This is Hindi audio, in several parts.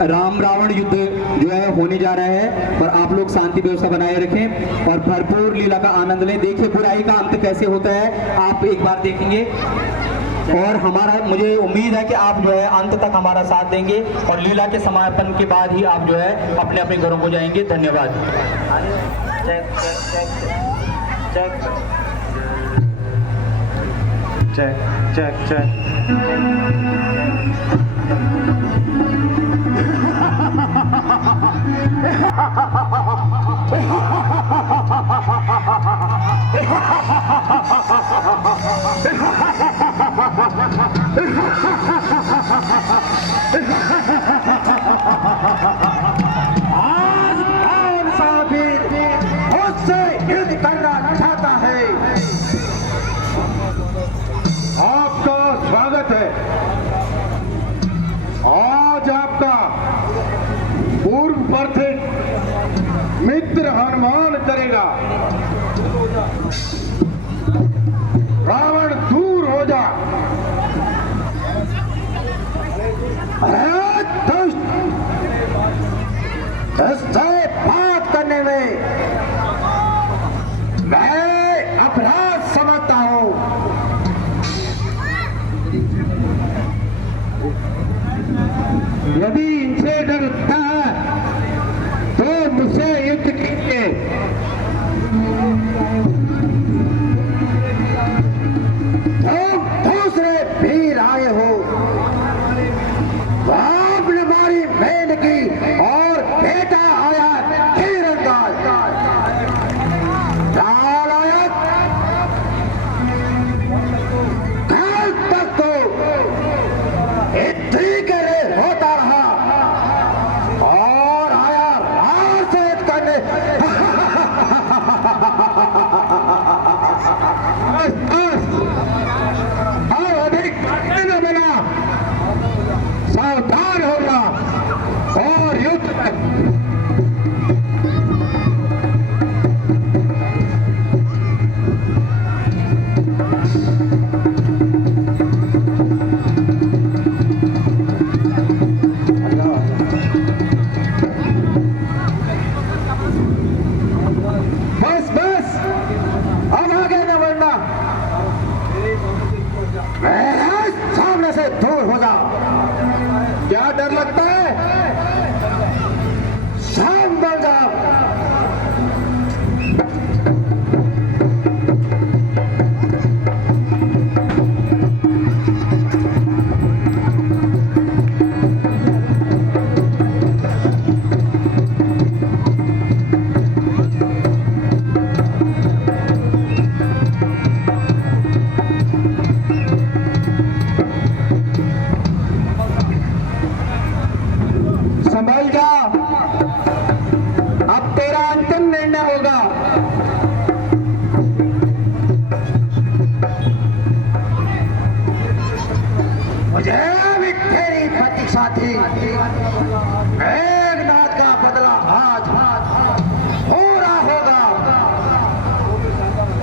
राम रावण युद्ध जो है होने जा रहा है, और आप लोग शांति व्यवस्था बनाए रखें और भरपूर लीला का आनंद लें। देखिए बुराई का अंत कैसे होता है, आप एक बार देखेंगे और मुझे उम्मीद है कि आप जो है अंत तक हमारा साथ देंगे और लीला के समापन के बाद ही आप जो है अपने अपने घरों को जाएंगे। धन्यवाद। Check check check. आज कौन सा वीर मुझसे युद्ध करना चाहता है? आपका स्वागत है। आज आपका पूर्व प्रथित मित्र हनुमान करेगा। रावण दूर हो जा। अरे दुष्ट, तुझसे बात करने में मैं अपराध समझता हूं। यदि इनसे डरता है तो मुझसे युद्ध कीजिए। तुम दूसरे वीर आए हो, आपने हमारी बहन की और बेटा आया तीरंदाज नालायक। कल तक तो इतनी करे होता रहा और आया राजनीति करने। और अधिक न बना, सावधान होगा और युद्ध बस बस, अब आगे न बढ़ना। मेरे सामने से दूर हो जा। क्या डर लगता है? शाम बन जा। संभल जा, अब तेरा अंतिम निर्णय होगा। मुझे भी तेरी प्रतीक्षा थी। मेघनाद का बदला आज पूरा होगा,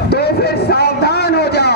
तो फिर सावधान हो जा।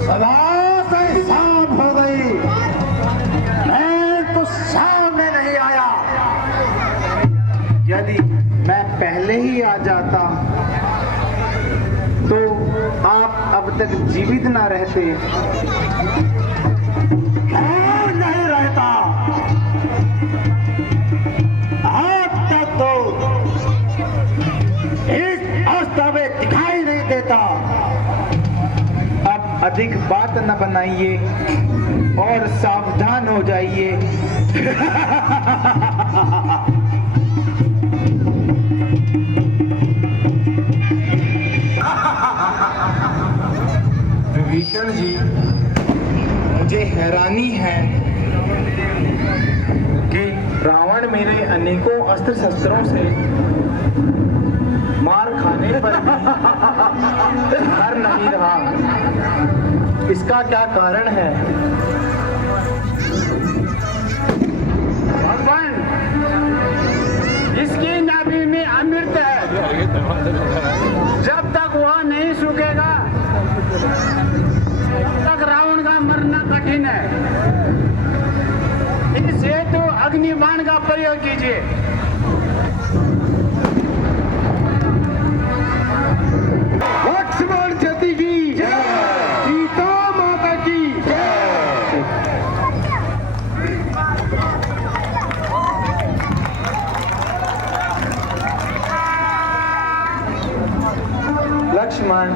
सवाल से शाम हो गई, मैं तो सामने नहीं आया। यदि मैं पहले ही आ जाता तो आप अब तक जीवित ना रहते। क्यों नहीं रहता? आज तक तो इस अवस्था में दिखाई नहीं देता। अब अधिक बात न बनाइए और सावधान हो जाइए। विभीषण जी, मुझे हैरानी है कि रावण मेरे अनेकों अस्त्र शस्त्रों से मार खाने पर भी हार नहीं रहा। इसका क्या कारण है? भगवान, इसकी नाभि में अमृत है। जब तक वह नहीं सूखेगा तब तक रावण का मरना कठिन है। इस हेतु अग्निबाण का प्रयोग कीजिए। लक्ष्मण जति की जय, सीता माता की जय। लक्ष्मण,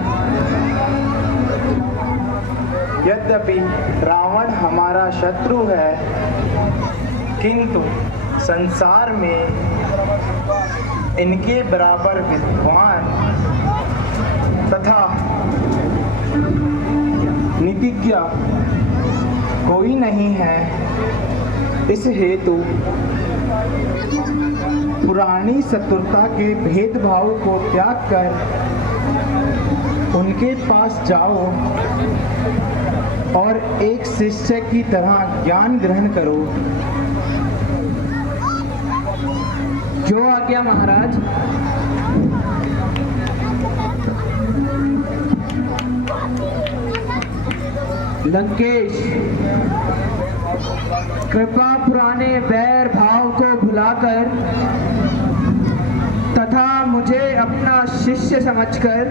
यद्यपि रावण हमारा शत्रु है, किंतु संसार में इनके बराबर विद्वान तथा नीतिज्ञ कोई नहीं है। इस हेतु पुरानी शत्रुता के भेदभाव को त्याग कर उनके पास जाओ और एक शिष्य की तरह ज्ञान ग्रहण करो। जो आज्ञा महाराज। लंकेश, कृपा पुराने बैर भाव को भुलाकर तथा मुझे अपना शिष्य समझकर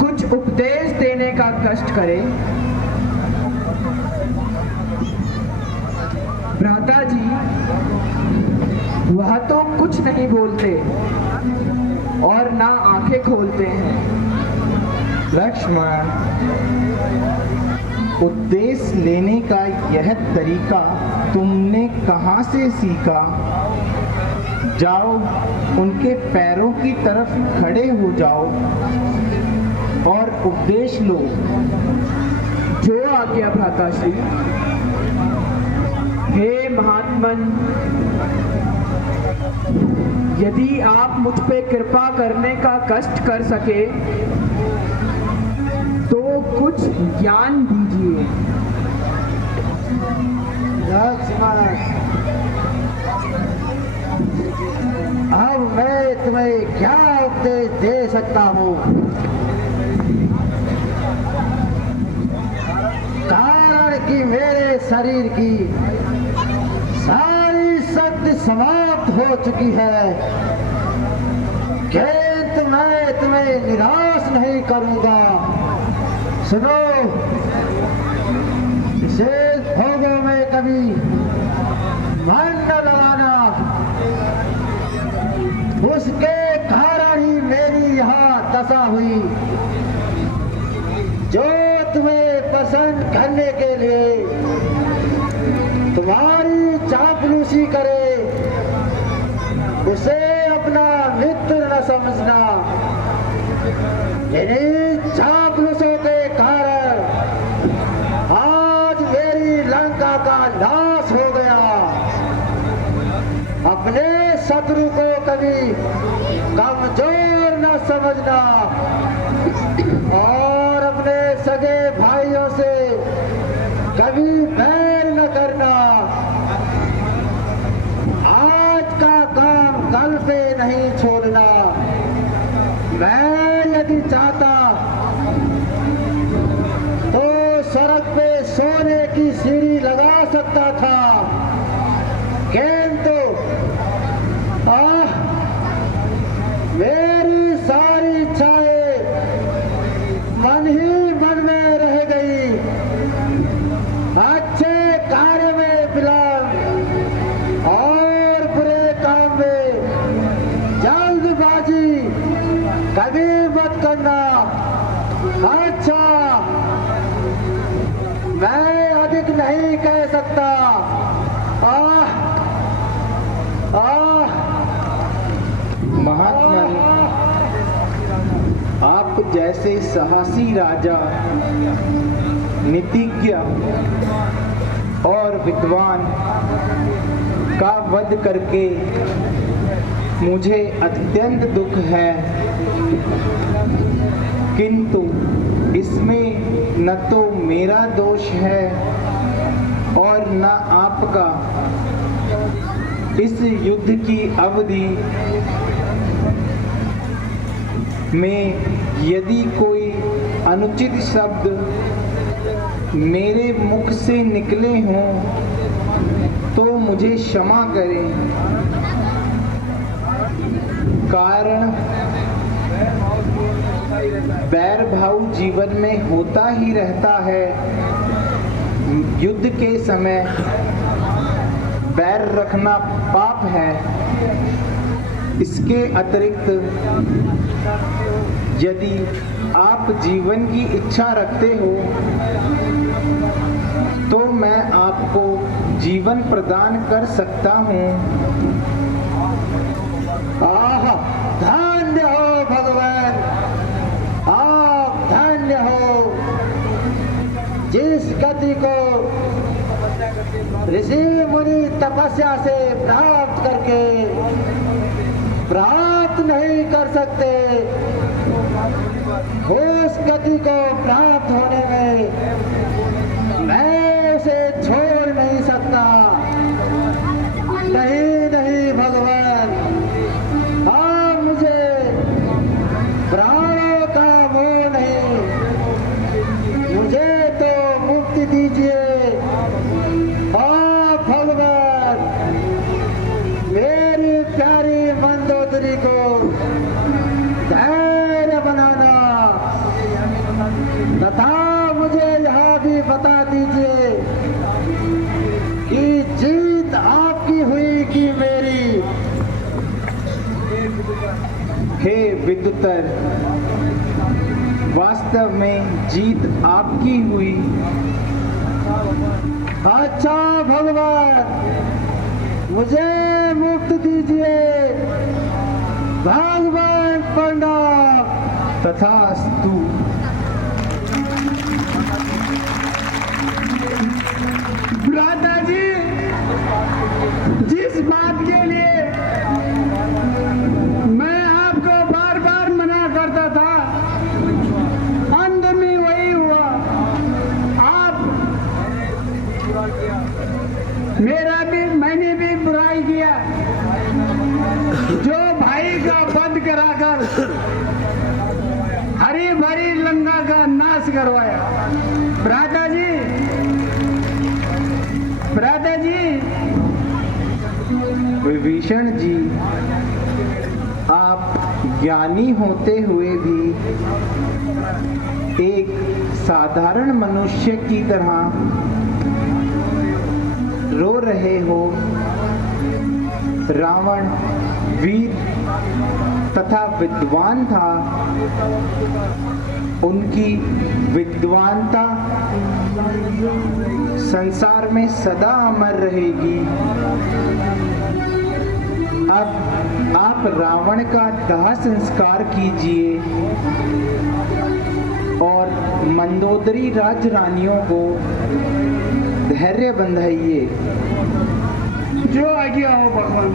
कुछ उपदेश देने का कष्ट करें। भ्राता जी, वह तो कुछ नहीं बोलते और ना आंखें खोलते हैं। लक्ष्मण, उपदेश लेने का यह तरीका तुमने कहाँ से सीखा? जाओ, उनके पैरों की तरफ खड़े हो जाओ और उपदेश लो। जो आज्ञा भ्राता श्री। हे महात्मन, यदि आप मुझ पे कृपा करने का कष्ट कर सके तो कुछ ज्ञान दीजिए। अब मैं तुम्हें क्या उपदेश दे सकता हूँ? कारण कि मेरे शरीर की सारी शक्ति समाप्त हो चुकी है, किंतु मैं तुम्हें निराश नहीं करूंगा। सुनो, विशेष भोगों में कभी मन न लगाना। उसके कारण ही मेरी यहाँ दशा हुई। जो तुम्हें पसंद करने के लिए तुम्हारी चापलूसी करे, उसे अपना मित्र न समझना। इन्हीं चापलूसों के कारण आज मेरी लंका का नाश हो गया। अपने शत्रु को कभी कमजोर न समझना और अपने सगे भाइयों से कभी बैर न करना। नहीं छोड़ना। मैं यदि चाहता तो सड़क पे सोने की सीढ़ी लगा सकता था, किंतु मेरी सारी इच्छाएं मन ही मन में रह गई। अच्छे कार्य में विलंब और बुरे काम में जल्दबाजी कभी मत करना। अच्छा, मैं अधिक नहीं कह सकता। महात्मा, आप जैसे साहसी राजा, नीतिज्ञ और विद्वान का वध करके मुझे अत्यंत दुख है, किंतु इसमें न तो मेरा दोष है और न आपका। इस युद्ध की अवधि में यदि कोई अनुचित शब्द मेरे मुख से निकले हों तो मुझे क्षमा करें, कारण बैर भाव जीवन में होता ही रहता है। युद्ध के समय बैर रखना पाप है। इसके अतिरिक्त यदि आप जीवन की इच्छा रखते हो तो मैं आपको जीवन प्रदान कर सकता हूँ। धन्य हो भगवान, आप धन्य हो। जिस गति को ऋषि मुनि तपस्या से प्राप्त करके प्राप्त नहीं कर सकते, उस गति को प्राप्त होने में मैं उसे छोड़ नहीं सकता। नहीं नहीं भगवान, आप मुझे प्राणों का मोह नहीं, मुझे तो मुक्ति दीजिए। आप भगवान मेरी प्यारी मंदोदरी को धैर्य बनाना तथा मुझे यह भी बता दीजिए कि जीत आपकी हुई कि मेरी। हे विदुतर, वास्तव में जीत आपकी हुई। अच्छा भगवान, मुझे मुक्त दीजिए। भगवान प्रणाम। तथास्तु। भ्राता जी, जिस बात के लिए मैं आपको बार बार मना करता था, अंत में वही हुआ। आप मैंने भी बुराई किया, जो भाई का वध कराकर हरी भरी लंका का नाश करवाया। भ्राता जी, भ्राता जी। विभीषण जी, आप ज्ञानी होते हुए भी एक साधारण मनुष्य की तरह रो रहे हो। रावण वीर तथा विद्वान था, उनकी विद्वानता संसार में सदा अमर रहेगी। अब आप रावण का दाह संस्कार कीजिए और मंदोदरी राजरानियों को धैर्य बंधाइए। जो आज्ञा हो भगवान।